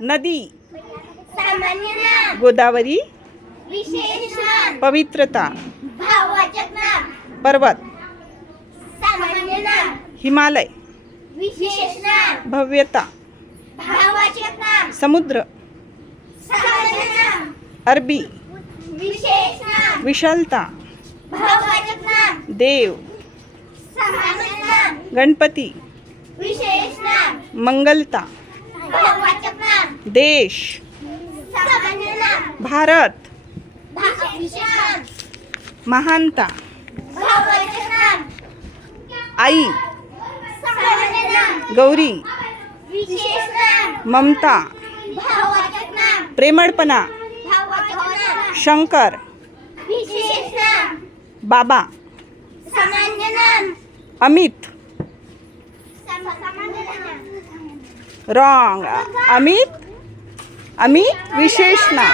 नदी, सामान्य नाम, गोदावरी, विशेष नाम, पवित्रता, भाववाचक नाम, पर्वत, सामान्य नाम, हिमालय, विशेष नाम, भव्यता, भाववाचक नाम, समुद्र, सामान्य नाम, अरबी, विशेष नाम, विशालता, भाववाचक नाम, देव, सामान्य नाम, गणपती, विशेष नाम, मंगलता, भाववाचक नाम, देश, सामान्य नाम, भारत, विशेष नाम, महानता, भाववाचक नाम, आई, सामान्य नाम, गौरी, विशेष नाम, ममता, भाववाचक नाम, प्रेमळपणा, भाववाचक नाम, शंकर, विशेष नाम, बाबा, सामान्य नाम, अमित, सामान्य नाम, रॉंग, अमित, विशेष नाम.